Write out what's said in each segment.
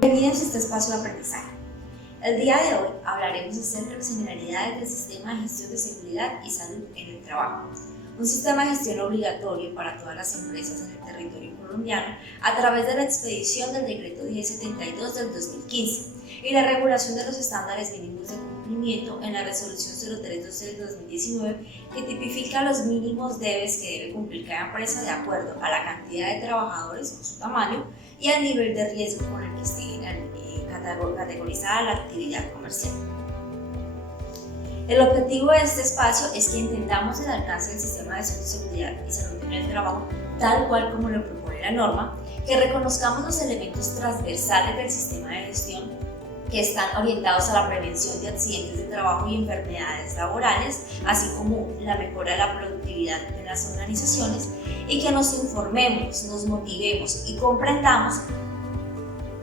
Bienvenidos a este espacio de aprendizaje. El día de hoy hablaremos acerca de las generalidades del sistema de gestión de seguridad y salud en el trabajo, un sistema de gestión obligatorio para todas las empresas en el territorio colombiano a través de la expedición del Decreto 1072 del 2015 y la regulación de los estándares mínimos de cumplimiento en la Resolución 032 del 2019, que tipifica los mínimos debes que debe cumplir cada empresa de acuerdo a la cantidad de trabajadores o su tamaño y al nivel de riesgo con el que esté categorizada la actividad comercial. El objetivo de este espacio es que entendamos el alcance del sistema de gestión de seguridad y salud en el trabajo tal cual como lo propone la norma, que reconozcamos los elementos transversales del sistema de gestión que están orientados a la prevención de accidentes de trabajo y enfermedades laborales, así como la mejora de la productividad de las organizaciones, y que nos informemos, nos motivemos y comprendamos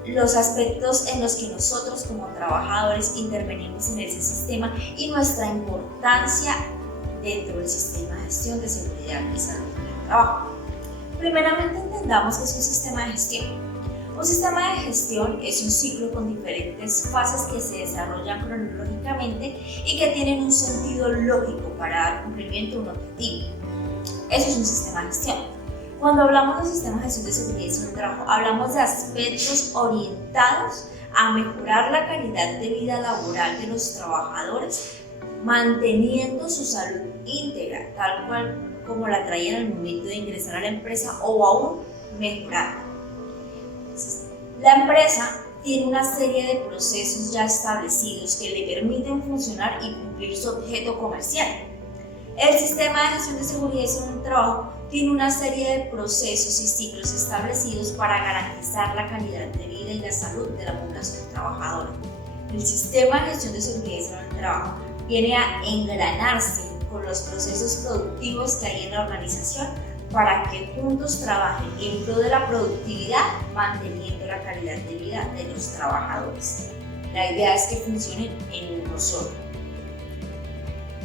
los aspectos en los que nosotros como trabajadores intervenimos en ese sistema y nuestra importancia dentro del sistema de gestión de seguridad y salud en el trabajo. Primeramente, entendamos que es un sistema de gestión. Un sistema de gestión es un ciclo con diferentes fases que se desarrollan cronológicamente y que tienen un sentido lógico para dar cumplimiento a un objetivo. Eso es un sistema de gestión. Cuando hablamos de sistemas de gestión de seguridad y salud en el trabajo, hablamos de aspectos orientados a mejorar la calidad de vida laboral de los trabajadores, manteniendo su salud íntegra, tal cual como la traían al momento de ingresar a la empresa, o aún mejorarla. La empresa tiene una serie de procesos ya establecidos que le permiten funcionar y cumplir su objeto comercial. El sistema de gestión de seguridad y salud en el trabajo tiene una serie de procesos y ciclos establecidos para garantizar la calidad de vida y la salud de la población trabajadora. El sistema de gestión de seguridad y salud en el trabajo viene a engranarse con los procesos productivos que hay en la organización para que juntos trabajen en pro de la productividad, manteniendo la calidad de vida de los trabajadores. La idea es que funcionen en uno solo.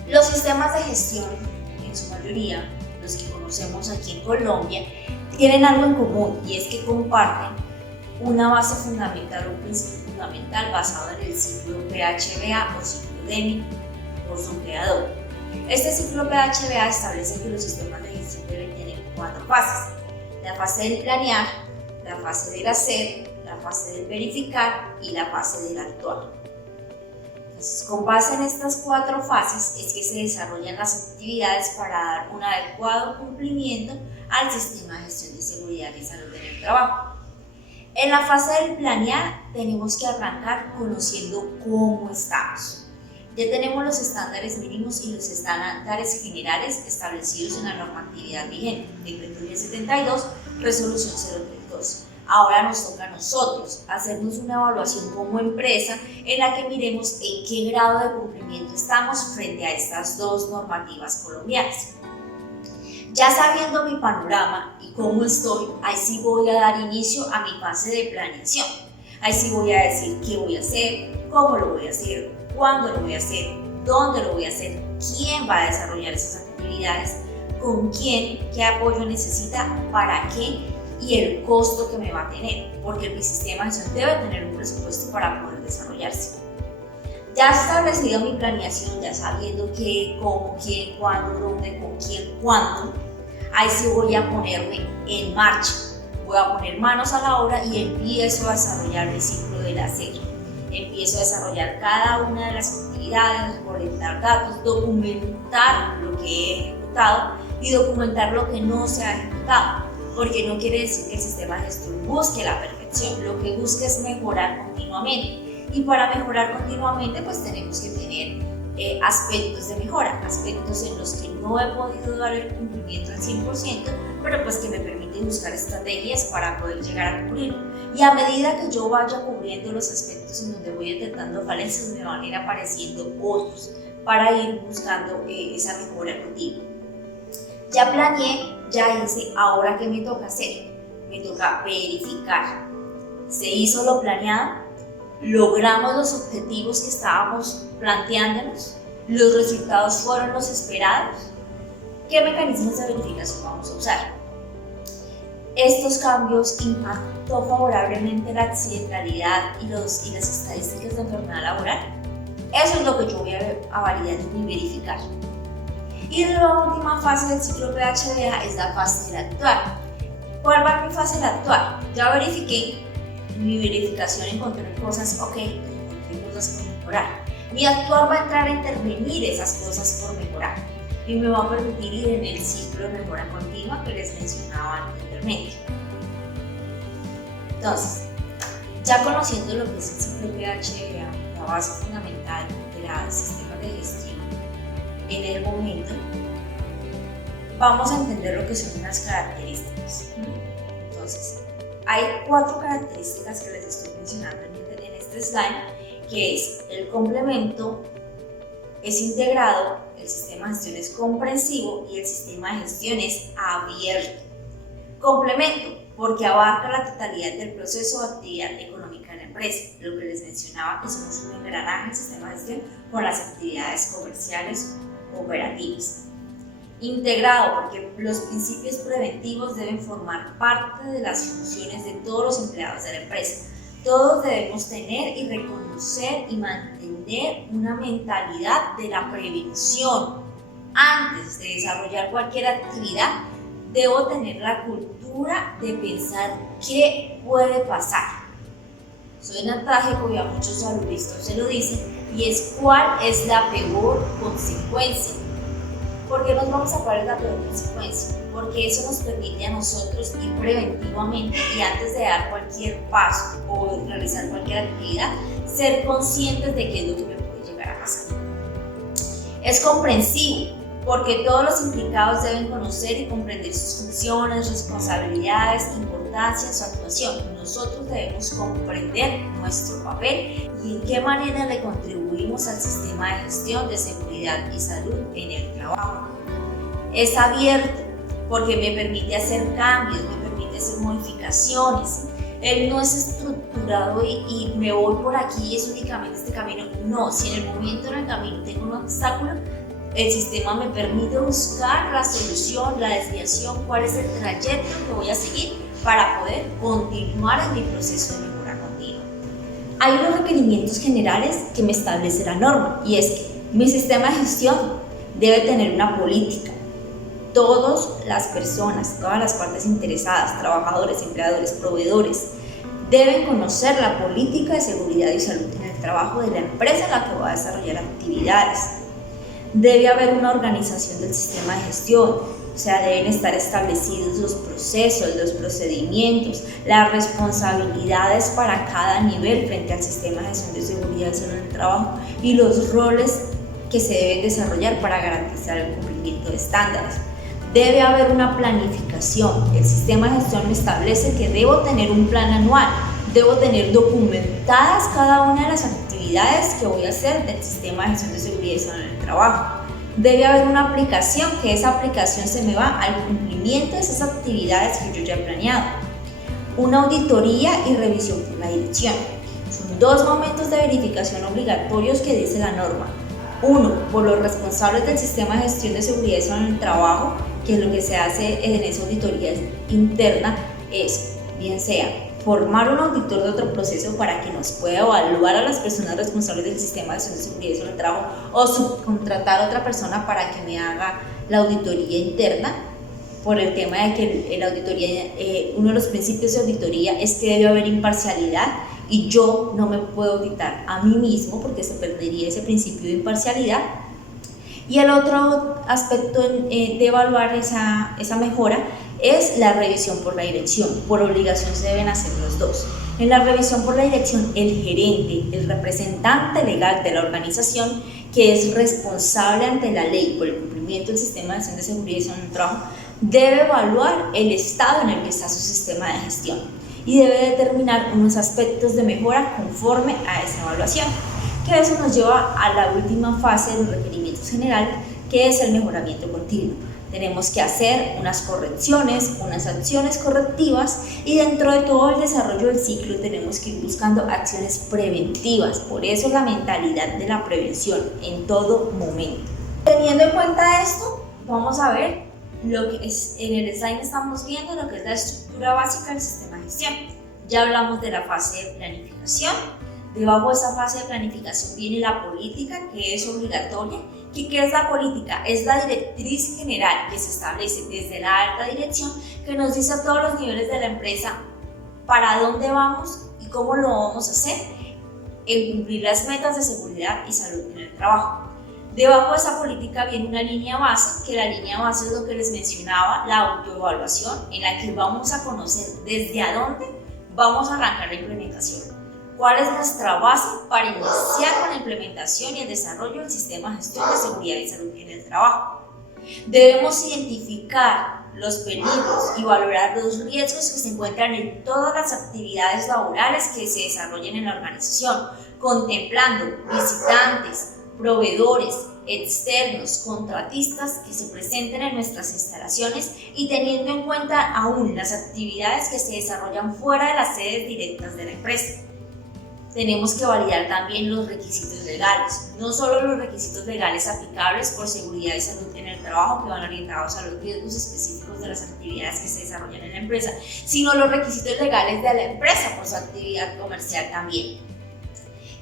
Los sistemas de gestión, en su mayoría, los que conocemos aquí en Colombia, tienen algo en común, y es que comparten una base fundamental, un principio fundamental basado en el ciclo PHBA o ciclo Deming por su creador. Este ciclo PHBA establece que los sistemas de gestión deben tener 4 fases: la fase del planear, la fase del hacer, la fase del verificar y la fase del actuar. Entonces, con base en estas 4 fases es que se desarrollan las actividades para dar un adecuado cumplimiento al sistema de gestión de seguridad y salud en el trabajo. En la fase del planear tenemos que arrancar conociendo cómo estamos. Ya tenemos los estándares mínimos y los estándares generales establecidos en la normatividad vigente, Decreto 1072, Resolución 032. Ahora nos toca a nosotros hacernos una evaluación como empresa en la que miremos en qué grado de cumplimiento estamos frente a estas dos normativas colombianas. Ya sabiendo mi panorama y cómo estoy, ahí sí voy a dar inicio a mi fase de planeación. Ahí sí voy a decir qué voy a hacer, cómo lo voy a hacer, cuándo lo voy a hacer, dónde lo voy a hacer, quién va a desarrollar esas actividades, con quién, qué apoyo necesita, para qué y el costo que me va a tener, porque mi sistema de gestión debe tener un presupuesto para poder desarrollarse. Ya establecido mi planeación, ya sabiendo qué, cómo, quién, cuándo, dónde, con quién, cuándo, ahí sí voy a ponerme en marcha. Voy a poner manos a la obra y empiezo a desarrollar mi ciclo del hacer. Empiezo a desarrollar cada una de las actividades, recolectar datos, documentar lo que he ejecutado y documentar lo que no se ha ejecutado, porque no quiere decir que el sistema de gestión busque la perfección, lo que busca es mejorar continuamente, y para mejorar continuamente pues tenemos que tener aspectos de mejora, aspectos en los que no he podido dar el cumplimiento al 100%, pero pues que me permiten buscar estrategias para poder llegar a cubrirlo. Y a medida que yo vaya cubriendo los aspectos en donde voy detectando falencias, me van a ir apareciendo otros para ir buscando esa mejora continua. Ya planeé, ya hice, ahora ¿qué me toca hacer? Me toca verificar. ¿Se hizo lo planeado? ¿Logramos los objetivos que estábamos planteándonos? ¿Los resultados fueron los esperados? ¿Qué mecanismos de verificación vamos a usar? estos cambios impactó favorablemente la accidentalidad y las estadísticas de enfermedad laboral. Eso es lo que yo voy a validar y verificar. Y la última fase del ciclo PHDA es la fase del actuar. ¿Cuál va a ser mi fase del actuar? Ya verifiqué, en mi verificación encontré cosas, encontré cosas por mejorar. Mi actuar va a entrar a intervenir esas cosas por mejorar y me va a permitir ir en el ciclo de mejora continua que les mencionaba anteriormente. Entonces, ya conociendo lo que es el ciclo PHDA, la base fundamental de los sistemas de gestión en el momento, vamos a entender lo que son unas características. Entonces, hay 4 características que les estoy mencionando en este slide, que es el complemento, es integrado, el sistema de gestión es comprensivo y el sistema de gestión es abierto. Complemento, porque abarca la totalidad del proceso de actividad económica de la empresa, lo que les mencionaba que somos un engranaje del sistema de gestión con las actividades comerciales operativas. Integrado, porque los principios preventivos deben formar parte de las funciones de todos los empleados de la empresa. Todos debemos tener y reconocer y mantener una mentalidad de la prevención. Antes de desarrollar cualquier actividad, debo tener la cultura de pensar qué puede pasar. Suena trágico y a muchos saludistas se lo dicen, y es cuál es la peor consecuencia. ¿Por qué nos vamos a parar la peor consecuencia? Porque eso nos permite a nosotros ir preventivamente y antes de dar cualquier paso o realizar cualquier actividad, ser conscientes de qué es lo que me puede llegar a pasar. Es comprensivo, porque todos los implicados deben conocer y comprender sus funciones, responsabilidades, importancia, su actuación. Nosotros debemos comprender nuestro papel y en qué manera le contribuimos al sistema de gestión de seguridad y salud en el trabajo. Es abierto, porque me permite hacer cambios, me permite hacer modificaciones. Él no es estructurado y me voy por aquí y es únicamente este camino. No, si en el momento en el camino tengo un obstáculo, el sistema me permite buscar la solución, la desviación, cuál es el trayecto que voy a seguir para poder continuar en mi proceso de mejora continua. Hay unos requerimientos generales que me establece la norma, y es que mi sistema de gestión debe tener una política. Todas las personas, todas las partes interesadas, trabajadores, empleadores, proveedores, deben conocer la política de seguridad y salud en el trabajo de la empresa en la que va a desarrollar actividades. Debe haber una organización del sistema de gestión, o sea, deben estar establecidos los procesos, los procedimientos, las responsabilidades para cada nivel frente al sistema de gestión de seguridad y salud en el trabajo y los roles que se deben desarrollar para garantizar el cumplimiento de estándares. Debe haber una planificación. El sistema de gestión me establece que debo tener un plan anual, debo tener documentadas cada una de las actividades que voy a hacer del sistema de gestión de seguridad y salud en el trabajo. Debe haber una aplicación, que esa aplicación se me va al cumplimiento de esas actividades que yo ya he planeado. Una auditoría y revisión por la dirección. Son 2 momentos de verificación obligatorios que dice la norma. Uno, por los responsables del sistema de gestión de seguridad y salud en el trabajo, que lo que se hace en esa auditoría interna es, bien sea, formar un auditor de otro proceso para que nos pueda evaluar a las personas responsables del sistema de gestión de seguridad y salud en el trabajo, o subcontratar a otra persona para que me haga la auditoría interna, por el tema de que la auditoría, uno de los principios de auditoría es que debe haber imparcialidad, y yo no me puedo auditar a mí mismo porque se perdería ese principio de imparcialidad. Y el otro aspecto de evaluar esa mejora es la revisión por la dirección. Por obligación se deben hacer los dos. En la revisión por la dirección, el gerente, el representante legal de la organización, que es responsable ante la ley por el cumplimiento del sistema de gestión de seguridad y salud en el trabajo, debe evaluar el estado en el que está su sistema de gestión y debe determinar unos aspectos de mejora conforme a esa evaluación, que eso nos lleva a la última fase de los requerimientos generales, que es el mejoramiento continuo. Tenemos que hacer unas correcciones, unas acciones correctivas, y dentro de todo el desarrollo del ciclo tenemos que ir buscando acciones preventivas. Por eso la mentalidad de la prevención en todo momento. Teniendo en cuenta esto, vamos a ver lo que es, en el slide estamos viendo lo que es la estructura básica del sistema de gestión. Ya hablamos de la fase de planificación. Debajo de esa fase de planificación viene la política, que es obligatoria. ¿Qué es la política? Es la directriz general que se establece desde la alta dirección, que nos dice a todos los niveles de la empresa para dónde vamos y cómo lo vamos a hacer en cumplir las metas de seguridad y salud en el trabajo. Debajo de esa política viene una línea base, que la línea base es lo que les mencionaba, la autoevaluación, en la que vamos a conocer desde a dónde vamos a arrancar la implementación. ¿Cuál es nuestra base para iniciar con la implementación y el desarrollo del sistema de gestión de seguridad y salud en el trabajo? Debemos identificar los peligros y valorar los riesgos que se encuentran en todas las actividades laborales que se desarrollen en la organización, contemplando visitantes, proveedores, externos, contratistas que se presenten en nuestras instalaciones y teniendo en cuenta aún las actividades que se desarrollan fuera de las sedes directas de la empresa. Tenemos que validar también los requisitos legales, no solo los requisitos legales aplicables por seguridad y salud en el trabajo que van orientados a los riesgos específicos de las actividades que se desarrollan en la empresa, sino los requisitos legales de la empresa por su actividad comercial también.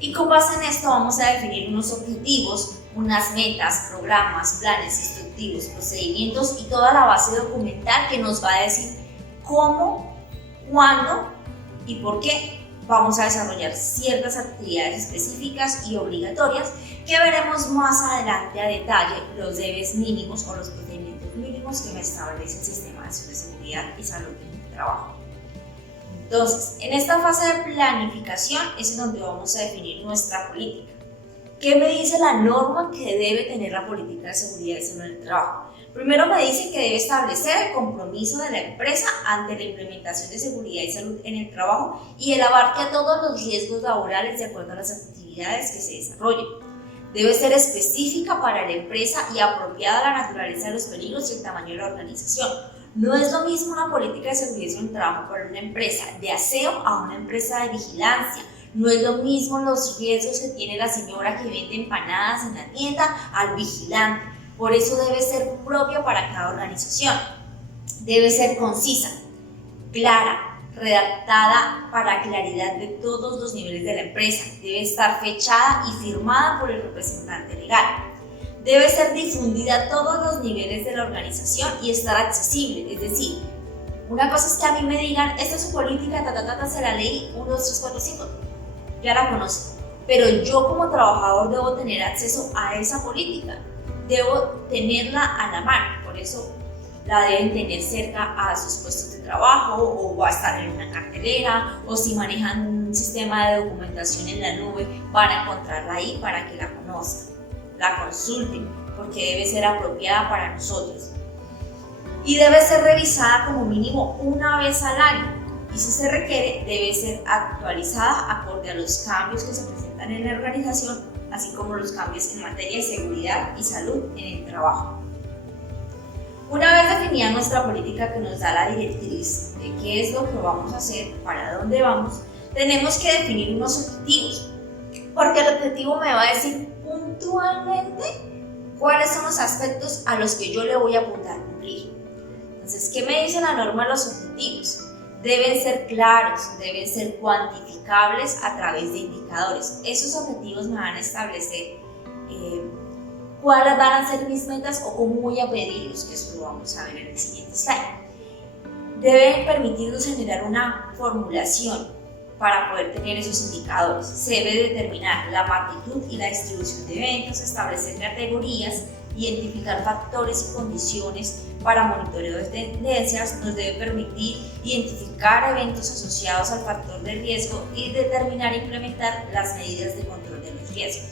Y con base en esto vamos a definir unos objetivos, unas metas, programas, planes instructivos, procedimientos y toda la base documental que nos va a decir cómo, cuándo y por qué vamos a desarrollar ciertas actividades específicas y obligatorias que veremos más adelante a detalle los deberes mínimos o los procedimientos mínimos que me establece el sistema de seguridad y salud en el trabajo. Entonces, en esta fase de planificación es en donde vamos a definir nuestra política. ¿Qué me dice la norma que debe tener la política de seguridad y salud en el trabajo? Primero me dice que debe establecer el compromiso de la empresa ante la implementación de seguridad y salud en el trabajo y el abarque a todos los riesgos laborales de acuerdo a las actividades que se desarrollen. Debe ser específica para la empresa y apropiada a la naturaleza de los peligros y el tamaño de la organización. No es lo mismo una política de seguridad y salud en el trabajo para una empresa de aseo a una empresa de vigilancia. No es lo mismo los riesgos que tiene la señora que vende empanadas en la tienda al vigilante. Por eso debe ser propia para cada organización. Debe ser concisa, clara, redactada para claridad de todos los niveles de la empresa. Debe estar fechada y firmada por el representante legal. Debe ser difundida a todos los niveles de la organización y estar accesible. Es decir, una cosa es que a mí me digan, esta es su política, se la leí, 1, 2, 3, 4, 5, ya la conozco. Pero yo como trabajador debo tener acceso a esa política. Debo tenerla a la mano, por eso la deben tener cerca a sus puestos de trabajo o va a estar en una cartelera o si manejan un sistema de documentación en la nube van a encontrarla ahí para que la conozcan, la consulten, porque debe ser apropiada para nosotros. Y debe ser revisada como mínimo una vez al año y si se requiere debe ser actualizada acorde a los cambios que se presentan en la organización, así como los cambios en materia de seguridad y salud en el trabajo. Una vez definida nuestra política que nos da la directriz de qué es lo que vamos a hacer, para dónde vamos, tenemos que definir unos objetivos, porque el objetivo me va a decir puntualmente cuáles son los aspectos a los que yo le voy a apuntar a cumplir. Entonces, ¿qué me dice la norma de los objetivos? Deben ser claros, deben ser cuantificables a través de indicadores. Esos objetivos me van a establecer cuáles van a ser mis metas o cómo voy a pedirlos, que eso lo vamos a ver en el siguiente slide. Deben permitirnos generar una formulación para poder tener esos indicadores. Se debe determinar la magnitud y la distribución de eventos, establecer categorías, identificar factores y condiciones para monitoreo de tendencias. Nos debe permitir identificar eventos asociados al factor de riesgo y determinar e implementar las medidas de control de los riesgos.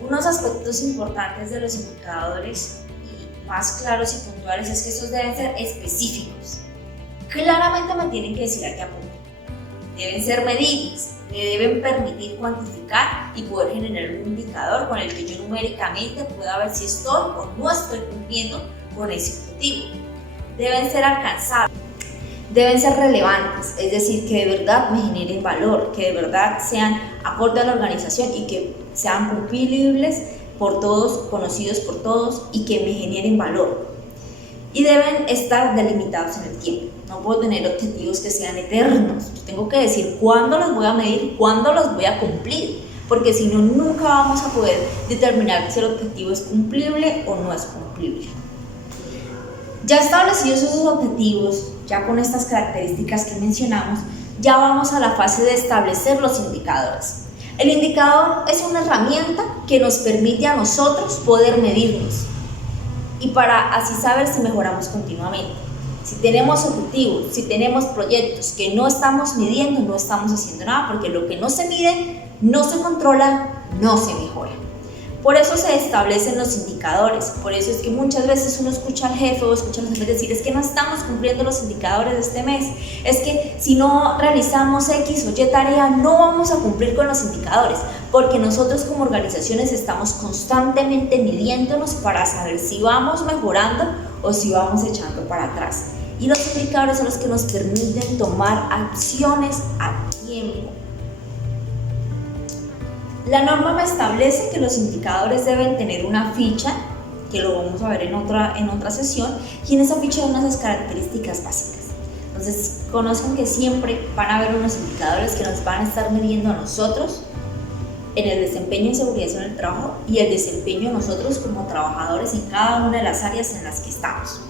Unos aspectos importantes de los indicadores y más claros y puntuales es que estos deben ser específicos. Claramente me tienen que decir a qué apunto. Deben ser medibles, me deben permitir cuantificar y poder generar un indicador con el que yo numéricamente pueda ver si estoy o no estoy cumpliendo con ese objetivo. Deben ser alcanzables, deben ser relevantes, es decir, que de verdad me generen valor, que de verdad sean acorde a la organización y que sean cumplibles por todos, conocidos por todos y que me generen valor. y deben estar delimitados en el tiempo. No puedo tener objetivos que sean eternos. Yo tengo que decir cuándo los voy a medir, cuándo los voy a cumplir, porque si no, nunca vamos a poder determinar si el objetivo es cumplible o no es cumplible. Ya establecidos esos objetivos, ya con estas características que mencionamos, ya vamos a la fase de establecer los indicadores. El indicador es una herramienta que nos permite a nosotros poder medirnos y para así saber si mejoramos continuamente. Si tenemos objetivos, si tenemos proyectos que no estamos midiendo, no estamos haciendo nada, porque lo que no se mide, no se controla, no se mejora. Por eso se establecen los indicadores, por eso es que muchas veces uno escucha al jefe o escucha a los jefes decir es que no estamos cumpliendo los indicadores de este mes, es que si no realizamos X o Y tarea no vamos a cumplir con los indicadores, porque nosotros como organizaciones estamos constantemente midiéndonos para saber si vamos mejorando o si vamos echando para atrás. Y los indicadores son los que nos permiten tomar acciones a tiempo. La norma me establece que los indicadores deben tener una ficha, que lo vamos a ver en otra sesión, y en esa ficha hay unas características básicas. Entonces, conozcan que siempre van a haber unos indicadores que nos van a estar midiendo a nosotros en el desempeño en seguridad en el trabajo y el desempeño de nosotros como trabajadores en cada una de las áreas en las que estamos.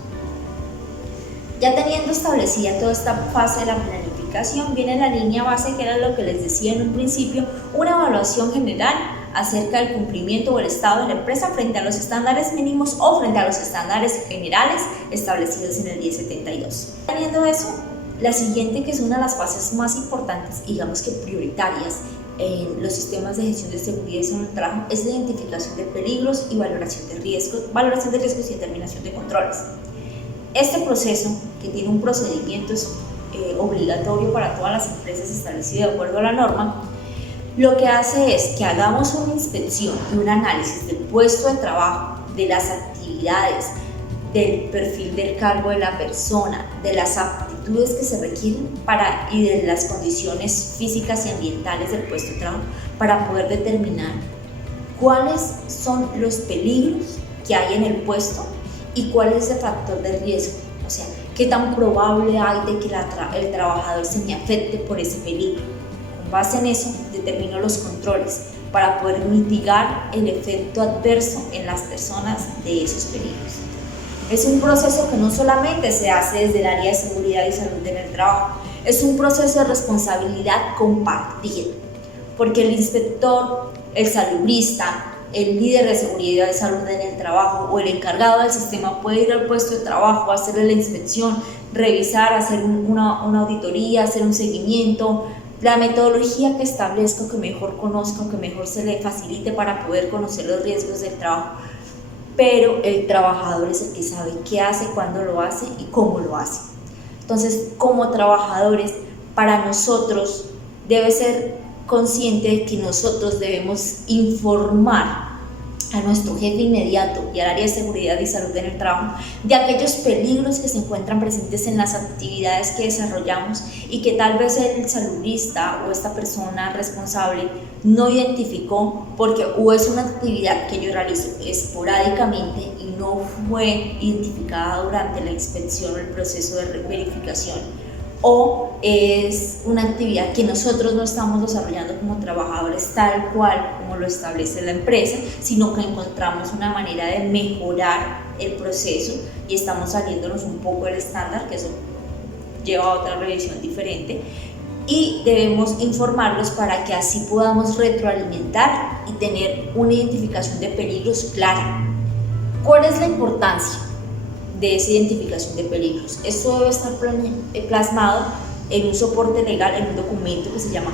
Ya teniendo establecida toda esta fase de la planificación, viene la línea base, que era lo que les decía en un principio, una evaluación general acerca del cumplimiento o el estado de la empresa frente a los estándares mínimos o frente a los estándares generales establecidos en el 1072. Teniendo eso, la siguiente, que es una de las fases más importantes, digamos que prioritarias en los sistemas de gestión de seguridad en el trabajo, es la identificación de peligros y valoración de riesgos y determinación de controles. Este proceso, que tiene un procedimiento obligatorio para todas las empresas establecido de acuerdo a la norma, lo que hace es que hagamos una inspección y un análisis del puesto de trabajo, de las actividades, del perfil del cargo de la persona, de las aptitudes que se requieren y de las condiciones físicas y ambientales del puesto de trabajo para poder determinar cuáles son los peligros que hay en el puesto y cuál es ese factor de riesgo, o sea, qué tan probable hay de que el trabajador se me afecte por ese peligro. Con base en eso, determino los controles para poder mitigar el efecto adverso en las personas de esos peligros. Es un proceso que no solamente se hace desde el área de seguridad y salud en el trabajo, es un proceso de responsabilidad compartida, porque el inspector, el salubrista, el líder de seguridad y salud en el trabajo o el encargado del sistema puede ir al puesto de trabajo, hacerle la inspección, revisar, hacer una auditoría, hacer un seguimiento, la metodología que establezca, que mejor conozca, que mejor se le facilite para poder conocer los riesgos del trabajo. Pero el trabajador es el que sabe qué hace, cuándo lo hace y cómo lo hace. Entonces, como trabajadores, para nosotros debe ser consciente de que nosotros debemos informar a nuestro jefe inmediato y al área de seguridad y salud en el trabajo de aquellos peligros que se encuentran presentes en las actividades que desarrollamos y que tal vez el salubrista o esta persona responsable no identificó porque o es una actividad que yo realizo esporádicamente y no fue identificada durante la inspección o el proceso de verificación, o es una actividad que nosotros no estamos desarrollando como trabajadores tal cual como lo establece la empresa, sino que encontramos una manera de mejorar el proceso y estamos saliéndonos un poco del estándar, que eso lleva a otra revisión diferente, y debemos informarlos para que así podamos retroalimentar y tener una identificación de peligros clara. ¿Cuál es la importancia de esa identificación de peligros? Esto debe estar plasmado en un soporte legal, en un documento que se llama,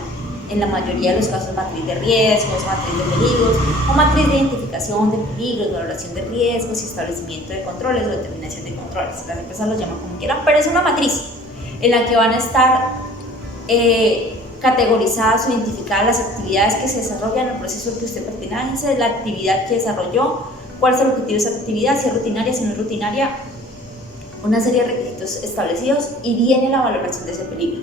en la mayoría de los casos, matriz de riesgos, matriz de peligros, o matriz de identificación de peligros, valoración de riesgos y establecimiento de controles o determinación de controles. Las empresas lo llaman como quieran, pero es una matriz en la que van a estar categorizadas o identificadas las actividades que se desarrollan en el proceso al que usted pertenece, la actividad que desarrolló, cuál es el objetivo de esa actividad, si es rutinaria, si no es rutinaria, una serie de requisitos establecidos, y viene la valoración de ese peligro.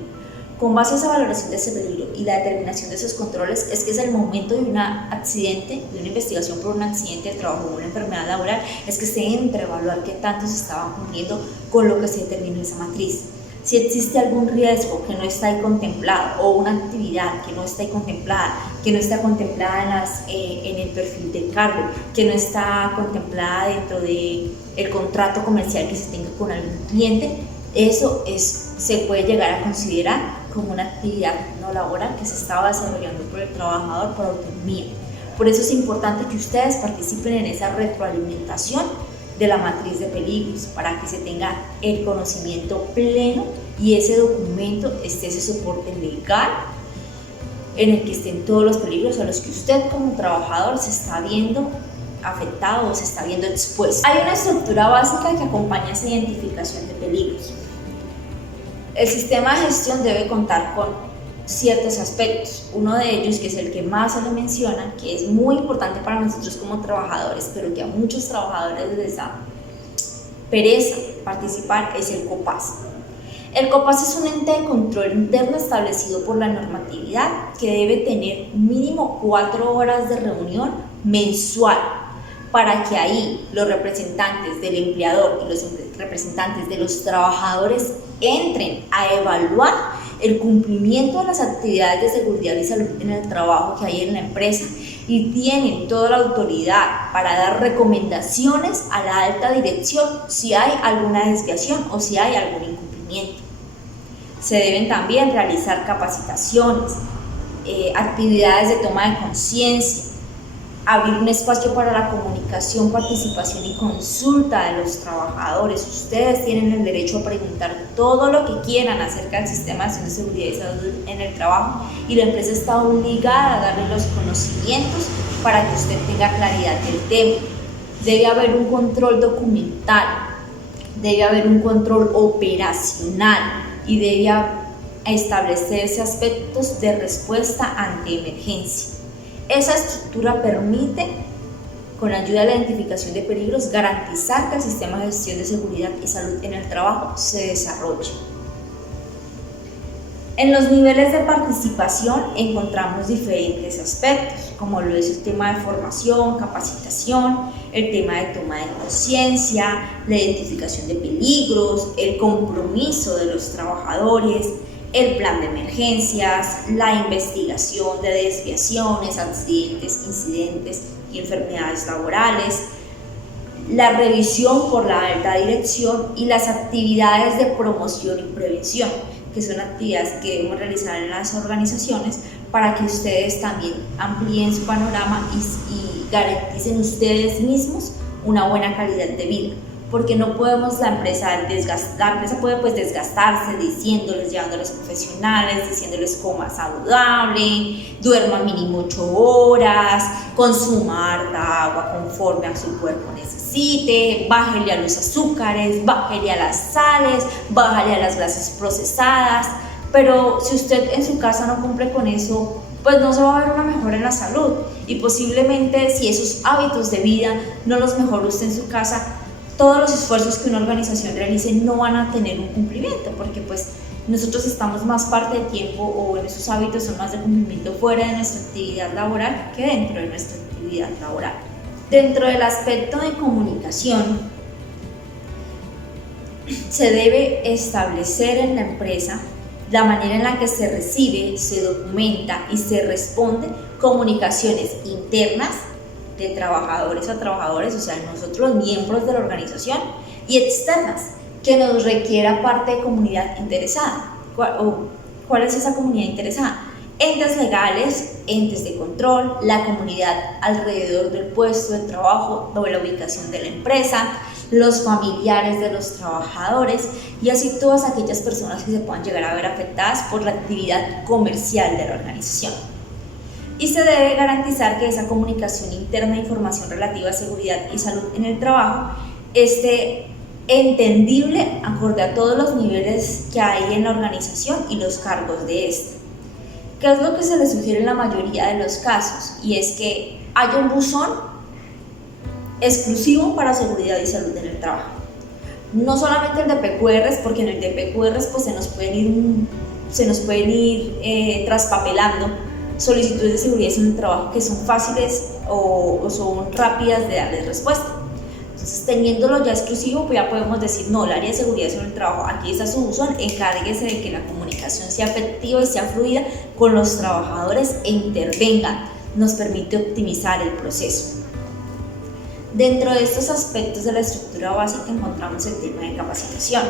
Con base a esa valoración de ese peligro y la determinación de esos controles es que es el momento de un accidente, de una investigación por un accidente de trabajo o una enfermedad laboral, es que se entra a evaluar qué tanto se estaba cumpliendo con lo que se determinó en esa matriz. Si existe algún riesgo que no está ahí contemplado o una actividad que no está ahí contemplada, que no está contemplada en el perfil del cargo, que no está contemplada dentro del contrato comercial que se tenga con algún cliente, eso se puede llegar a considerar como una actividad no laboral que se estaba desarrollando por el trabajador por autonomía. Por eso es importante que ustedes participen en esa retroalimentación de la matriz de peligros para que se tenga el conocimiento pleno y ese documento esté ese soporte legal en el que estén todos los peligros a los que usted como trabajador se está viendo afectado o se está viendo expuesto. Hay una estructura básica que acompaña esa identificación de peligros. El sistema de gestión debe contar con ciertos aspectos. Uno de ellos, que es el que más se le menciona, que es muy importante para nosotros como trabajadores, pero que a muchos trabajadores les da pereza participar, es el COPAS. El COPAS es un ente de control interno establecido por la normatividad que debe tener mínimo 4 horas de reunión mensual para que ahí los representantes del empleador y los representantes de los trabajadores entren a evaluar el cumplimiento de las actividades de seguridad y salud en el trabajo que hay en la empresa y tienen toda la autoridad para dar recomendaciones a la alta dirección si hay alguna desviación o si hay algún incumplimiento. Se deben también realizar capacitaciones, actividades de toma de conciencia, abrir un espacio para la comunicación, participación y consulta de los trabajadores. Ustedes tienen el derecho a preguntar todo lo que quieran acerca del sistema de seguridad y salud en el trabajo y la empresa está obligada a darle los conocimientos para que usted tenga claridad del tema. Debe haber un control documental, debe haber un control operacional y debe establecerse aspectos de respuesta ante emergencia. Esa estructura permite, con ayuda de la identificación de peligros, garantizar que el sistema de gestión de seguridad y salud en el trabajo se desarrolle. En los niveles de participación encontramos diferentes aspectos, como lo es el tema de formación, capacitación, el tema de toma de conciencia, la identificación de peligros, el compromiso de los trabajadores, el plan de emergencias, la investigación de desviaciones, accidentes, incidentes y enfermedades laborales, la revisión por la alta dirección y las actividades de promoción y prevención, que son actividades que debemos realizar en las organizaciones para que ustedes también amplíen su panorama y garanticen ustedes mismos una buena calidad de vida. Porque no podemos, la empresa puede pues desgastarse diciéndoles, llevándoles profesionales, diciéndoles coma saludable, duerma mínimo 8 horas, consuma harta agua conforme a su cuerpo necesite, bájele a los azúcares, bájele a las sales, bájale a las grasas procesadas. Pero si usted en su casa no cumple con eso, pues no se va a ver una mejora en la salud y posiblemente si esos hábitos de vida no los mejora usted en su casa, todos los esfuerzos que una organización realice no van a tener un cumplimiento, porque pues nosotros estamos más parte del tiempo o en esos hábitos son más de cumplimiento fuera de nuestra actividad laboral que dentro de nuestra actividad laboral. Dentro del aspecto de comunicación, se debe establecer en la empresa la manera en la que se recibe, se documenta y se responde comunicaciones internas de trabajadores a trabajadores, o sea, nosotros miembros de la organización, y externas, que nos requiera parte de comunidad interesada. ¿Cuál es esa comunidad interesada? Entes legales, entes de control, la comunidad alrededor del puesto de trabajo o de la ubicación de la empresa, los familiares de los trabajadores y así todas aquellas personas que se puedan llegar a ver afectadas por la actividad comercial de la organización. Y se debe garantizar que esa comunicación interna de información relativa a seguridad y salud en el trabajo esté entendible acorde a todos los niveles que hay en la organización y los cargos de esta. ¿Qué es lo que se le sugiere en la mayoría de los casos? Y es que haya un buzón exclusivo para seguridad y salud en el trabajo. No solamente el de PQRs, porque en el de PQRs pues se nos pueden ir se nos pueden ir traspapelando solicitudes de seguridad en el trabajo que son fáciles o son rápidas de darles respuesta. Entonces, teniéndolo ya exclusivo, pues ya podemos decir, no, el área de seguridad en el trabajo, aquí está su buzón, encárguese de que la comunicación sea efectiva y sea fluida con los trabajadores e intervengan. Nos permite optimizar el proceso. Dentro de estos aspectos de la estructura básica encontramos el tema de capacitación.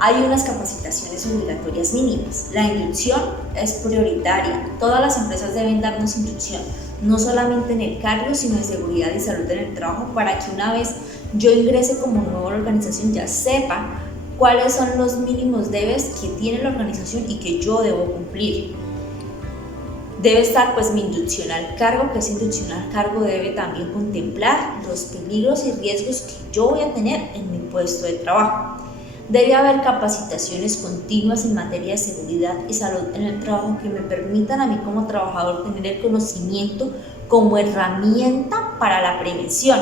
Hay unas capacitaciones obligatorias mínimas. La inducción es prioritaria. Todas las empresas deben darnos inducción, no solamente en el cargo, sino en seguridad y salud en el trabajo, para que una vez yo ingrese como nuevo a la organización ya sepa cuáles son los mínimos deberes que tiene la organización y que yo debo cumplir. Debe estar pues mi inducción al cargo, que esa inducción al cargo debe también contemplar los peligros y riesgos que yo voy a tener en mi puesto de trabajo. Debe haber capacitaciones continuas en materia de seguridad y salud en el trabajo que me permitan a mí como trabajador tener el conocimiento como herramienta para la prevención.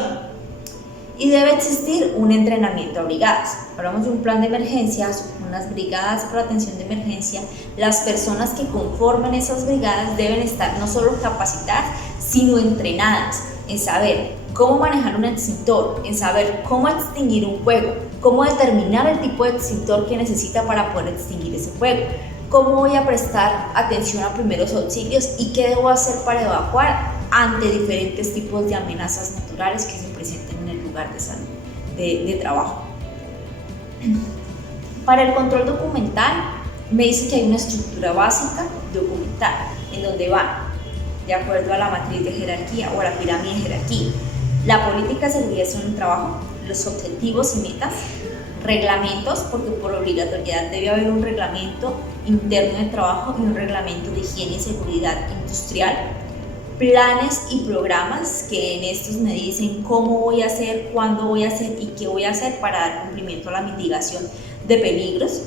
Y debe existir un entrenamiento a brigadas. Hablamos de un plan de emergencias, unas brigadas para atención de emergencia. Las personas que conforman esas brigadas deben estar no solo capacitadas, sino entrenadas en saber cómo manejar un extintor, en saber cómo extinguir un fuego, cómo determinar el tipo de extintor que necesita para poder extinguir ese fuego, cómo voy a prestar atención a primeros auxilios y qué debo hacer para evacuar ante diferentes tipos de amenazas naturales que se presenten en el lugar de salud, de trabajo. Para el control documental, me dice que hay una estructura básica documental, en donde van, de acuerdo a la matriz de jerarquía o a la pirámide de jerarquía, la política de seguridad en el trabajo, los objetivos y metas, reglamentos, porque por obligatoriedad debe haber un reglamento interno de trabajo y un reglamento de higiene y seguridad industrial, planes y programas, que en estos me dicen cómo voy a hacer, cuándo voy a hacer y qué voy a hacer para dar cumplimiento a la mitigación de peligros.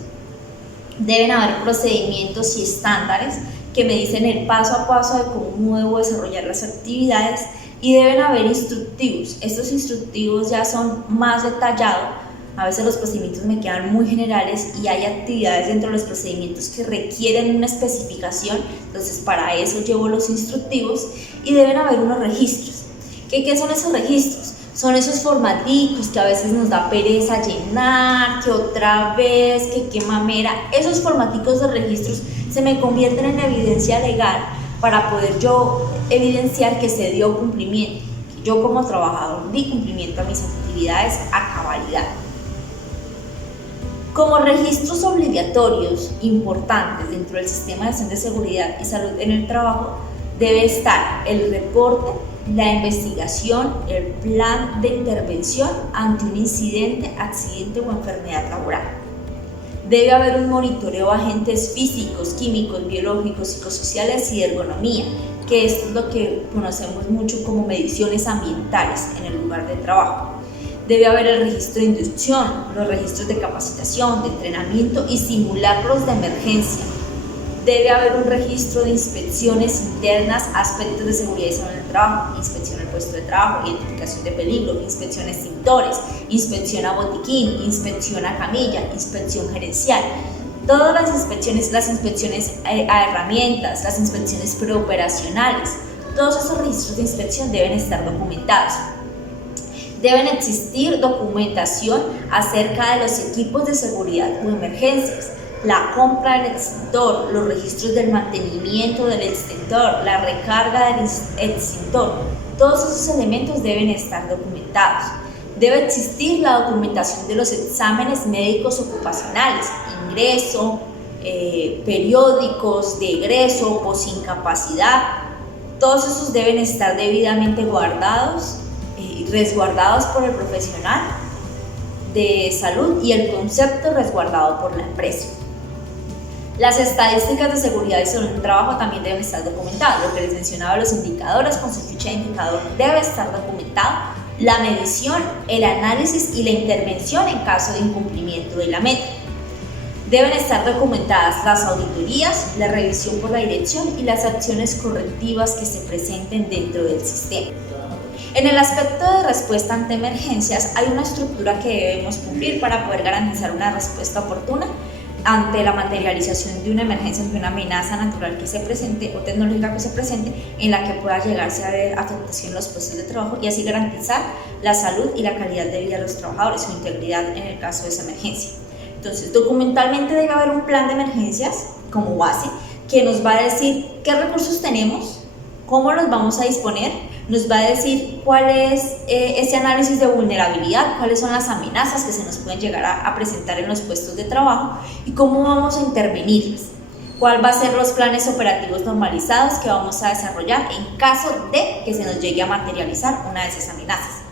Deben haber procedimientos y estándares que me dicen el paso a paso de cómo debo desarrollar las actividades, y deben haber instructivos. Estos instructivos ya son más detallados. A veces los procedimientos me quedan muy generales y hay actividades dentro de los procedimientos que requieren una especificación, entonces para eso llevo los instructivos. Y deben haber unos registros. ¿Qué son esos registros? Son esos formaticos que a veces nos da pereza llenar, que otra vez, que qué mamera. Esos formaticos de registros se me convierten en evidencia legal para poder yo evidenciar que se dio cumplimiento, que yo como trabajador di cumplimiento a mis actividades a cabalidad. Como registros obligatorios importantes dentro del sistema de gestión de seguridad y salud en el trabajo, debe estar el reporte, la investigación, el plan de intervención ante un incidente, accidente o enfermedad laboral. Debe haber un monitoreo a agentes físicos, químicos, biológicos, psicosociales y de ergonomía, que esto es lo que conocemos mucho como mediciones ambientales en el lugar de trabajo. Debe haber el registro de inducción, los registros de capacitación, de entrenamiento y simulacros de emergencia. Debe haber un registro de inspecciones internas, aspectos de seguridad y salud en el trabajo, inspección al puesto de trabajo, identificación de peligro, inspección a extintores, inspección a botiquín, inspección a camilla, inspección gerencial. Todas las inspecciones a herramientas, las inspecciones preoperacionales, todos esos registros de inspección deben estar documentados. Deben existir documentación acerca de los equipos de seguridad o emergencias, la compra del extintor, los registros del mantenimiento del extintor, la recarga del extintor. Todos esos elementos deben estar documentados. Debe existir la documentación de los exámenes médicos ocupacionales, ingreso, periódicos de egreso, posincapacidad. Todos esos deben estar debidamente guardados y resguardados por el profesional de salud y el concepto resguardado por la empresa. Las estadísticas de seguridad y salud en el trabajo también deben estar documentadas. Lo que les mencionaba, los indicadores con su ficha de indicador debe estar documentado. La medición, el análisis y la intervención en caso de incumplimiento de la meta. Deben estar documentadas las auditorías, la revisión por la dirección y las acciones correctivas que se presenten dentro del sistema. En el aspecto de respuesta ante emergencias, hay una estructura que debemos cumplir para poder garantizar una respuesta oportuna. ante la materialización de una emergencia, de una amenaza natural que se presente o tecnológica que se presente, en la que pueda llegarse a ver afectación en los puestos de trabajo y así garantizar la salud y la calidad de vida de los trabajadores, su integridad en el caso de esa emergencia. Entonces, documentalmente debe haber un plan de emergencias como base que nos va a decir qué recursos tenemos, cómo los vamos a disponer, nos va a decir cuál es ese análisis de vulnerabilidad, cuáles son las amenazas que se nos pueden llegar a presentar en los puestos de trabajo y cómo vamos a intervenirlas, cuál va a ser los planes operativos normalizados que vamos a desarrollar en caso de que se nos llegue a materializar una de esas amenazas.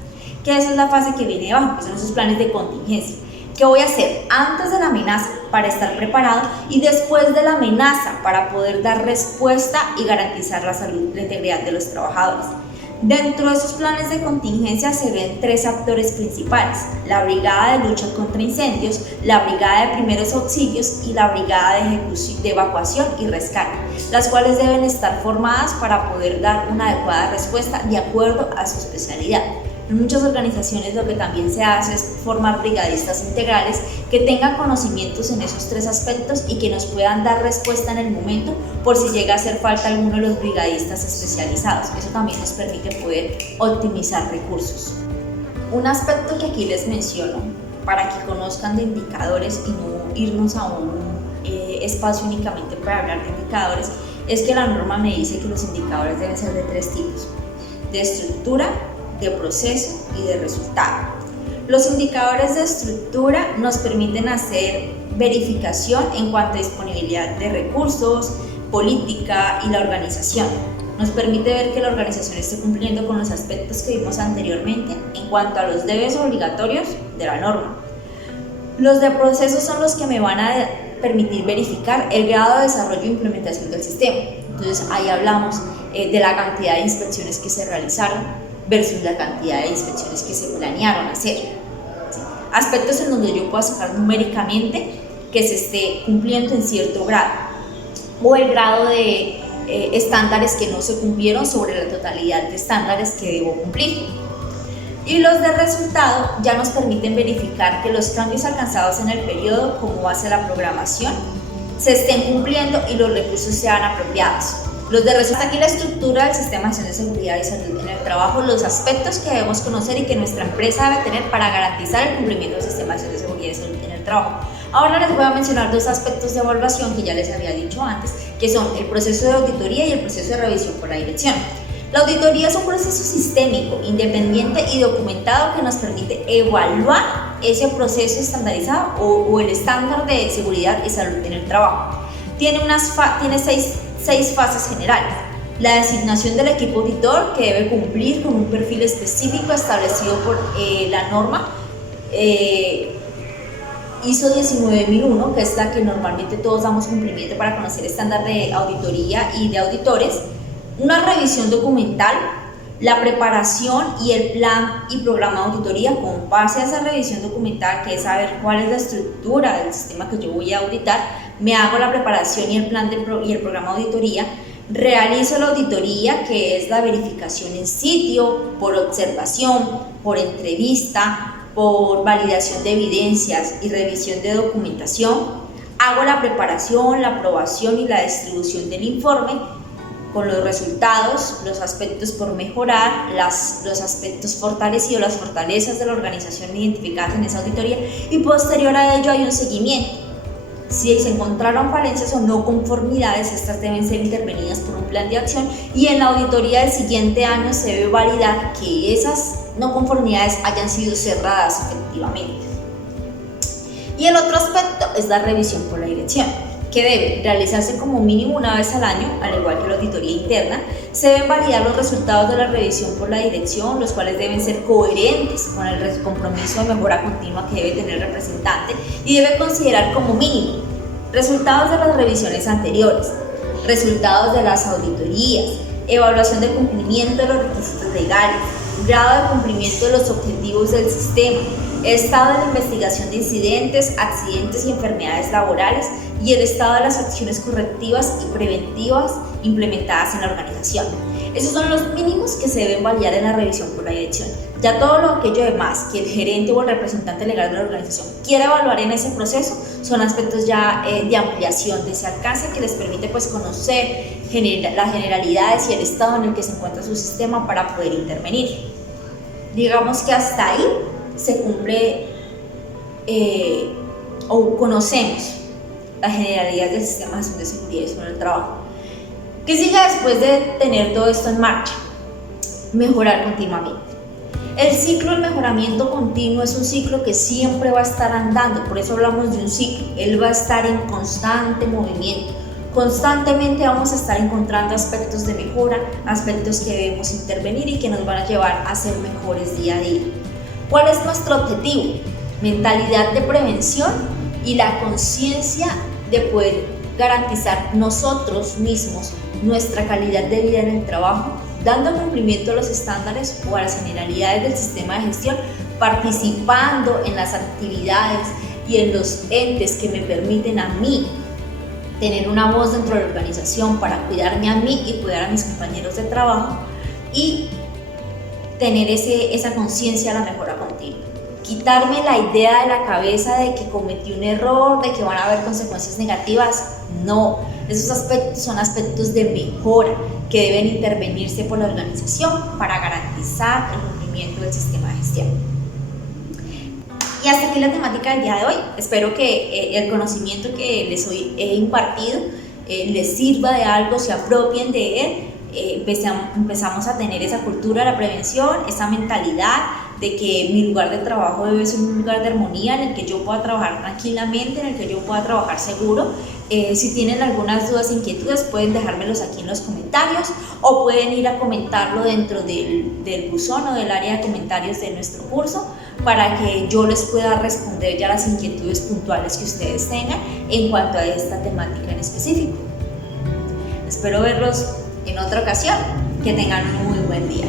Que esa es la fase que viene abajo, que son esos planes de contingencia. ¿Qué voy a hacer antes de la amenaza para estar preparado y después de la amenaza para poder dar respuesta y garantizar la salud y la integridad de los trabajadores? Dentro de esos planes de contingencia se ven tres actores principales: la Brigada de Lucha contra Incendios, la Brigada de Primeros Auxilios y la Brigada de Evacuación y Rescate, las cuales deben estar formadas para poder dar una adecuada respuesta de acuerdo a su especialidad. En muchas organizaciones lo que también se hace es formar brigadistas integrales que tengan conocimientos en esos tres aspectos y que nos puedan dar respuesta en el momento por si llega a hacer falta alguno de los brigadistas especializados. Eso también nos permite poder optimizar recursos. Un aspecto que aquí les menciono para que conozcan de indicadores y no irnos a un espacio únicamente para hablar de indicadores es que la norma me dice que los indicadores deben ser de tres tipos: de estructura, de proceso y de resultado. Los indicadores de estructura nos permiten hacer verificación en cuanto a disponibilidad de recursos, política y la organización. Nos permite ver que la organización esté cumpliendo con los aspectos que vimos anteriormente en cuanto a los deberes obligatorios de la norma. Los de proceso son los que me van a permitir verificar el grado de desarrollo e implementación del sistema. Entonces ahí hablamos de la cantidad de inspecciones que se realizaron versus la cantidad de inspecciones que se planearon hacer. ¿Sí? Aspectos en donde yo puedo sacar numéricamente que se esté cumpliendo en cierto grado, o el grado de estándares que no se cumplieron sobre la totalidad de estándares que debo cumplir. Y los de resultado ya nos permiten verificar que los cambios alcanzados en el periodo, como base la programación, se estén cumpliendo y los recursos sean apropiados. Los de resultado, aquí la estructura del sistema de seguridad y salud en el trabajo, los aspectos que debemos conocer y que nuestra empresa debe tener para garantizar el cumplimiento del sistema de seguridad y salud en el trabajo. Ahora les voy a mencionar dos aspectos de evaluación que ya les había dicho antes, que son el proceso de auditoría y el proceso de revisión por la dirección. La auditoría es un proceso sistémico, independiente y documentado que nos permite evaluar ese proceso estandarizado o el estándar de seguridad y salud en el trabajo. Tiene seis fases generales: la designación del equipo auditor, que debe cumplir con un perfil específico establecido por la norma ISO 19001, que es la que normalmente todos damos cumplimiento para conocer el estándar de auditoría y de auditores; una revisión documental, la preparación y el plan y programa de auditoría. Con base a esa revisión documental, que es saber cuál es la estructura del sistema que yo voy a auditar, me hago la preparación y el plan y el programa de auditoría. Realizo la auditoría, que es la verificación en sitio, por observación, por entrevista, por validación de evidencias y revisión de documentación. Hago la preparación, la aprobación y la distribución del informe con los resultados, los aspectos por mejorar, los aspectos fortalecidos, las fortalezas de la organización identificadas en esa auditoría, y posterior a ello hay un seguimiento. Si se encontraron falencias o no conformidades, estas deben ser intervenidas por un plan de acción, y en la auditoría del siguiente año se debe validar que esas no conformidades hayan sido cerradas efectivamente. Y el otro aspecto es la revisión por la dirección, que debe realizarse como mínimo una vez al año, al igual que la auditoría interna. Se deben validar los resultados de la revisión por la dirección, los cuales deben ser coherentes con el compromiso de mejora continua que debe tener el representante, y debe considerar como mínimo resultados de las revisiones anteriores, resultados de las auditorías, evaluación de cumplimiento de los requisitos legales, grado de cumplimiento de los objetivos del sistema, estado de la investigación de incidentes, accidentes y enfermedades laborales, y el estado de las acciones correctivas y preventivas implementadas en la organización. Esos son los mínimos que se deben validar en la revisión por la dirección. Ya todo lo aquello demás que el gerente o el representante legal de la organización quiere evaluar en ese proceso son aspectos ya de ampliación de ese alcance que les permite pues conocer las generalidades y el estado en el que se encuentra su sistema para poder intervenir. Digamos que hasta ahí se cumple o conocemos las generalidades del sistema de gestión de seguridad y salud en el trabajo. ¿Qué sigue después de tener todo esto en marcha? Mejorar continuamente. El ciclo del mejoramiento continuo es un ciclo que siempre va a estar andando, por eso hablamos de un ciclo. Él va a estar en constante movimiento. Constantemente vamos a estar encontrando aspectos de mejora, aspectos que debemos intervenir y que nos van a llevar a ser mejores día a día. ¿Cuál es nuestro objetivo? Mentalidad de prevención y la conciencia de poder garantizar nosotros mismos nuestra calidad de vida en el trabajo, dando cumplimiento a los estándares o a las generalidades del sistema de gestión, participando en las actividades y en los entes que me permiten a mí tener una voz dentro de la organización para cuidarme a mí y cuidar a mis compañeros de trabajo y tener esa conciencia de la mejora continua. Quitarme la idea de la cabeza de que cometí un error, de que van a haber consecuencias negativas, no. Esos aspectos son aspectos de mejora que deben intervenirse por la organización para garantizar el cumplimiento del sistema de gestión. Y hasta aquí la temática del día de hoy. Espero que el conocimiento que les he impartido les sirva de algo, se apropien de él. Empezamos a tener esa cultura de la prevención, esa mentalidad de que mi lugar de trabajo debe ser un lugar de armonía en el que yo pueda trabajar tranquilamente, en el que yo pueda trabajar seguro. Si tienen algunas dudas e inquietudes pueden dejármelos aquí en los comentarios o pueden ir a comentarlo dentro del buzón o del área de comentarios de nuestro curso para que yo les pueda responder ya las inquietudes puntuales que ustedes tengan en cuanto a esta temática en específico. Espero verlos en otra ocasión. Que tengan un muy buen día.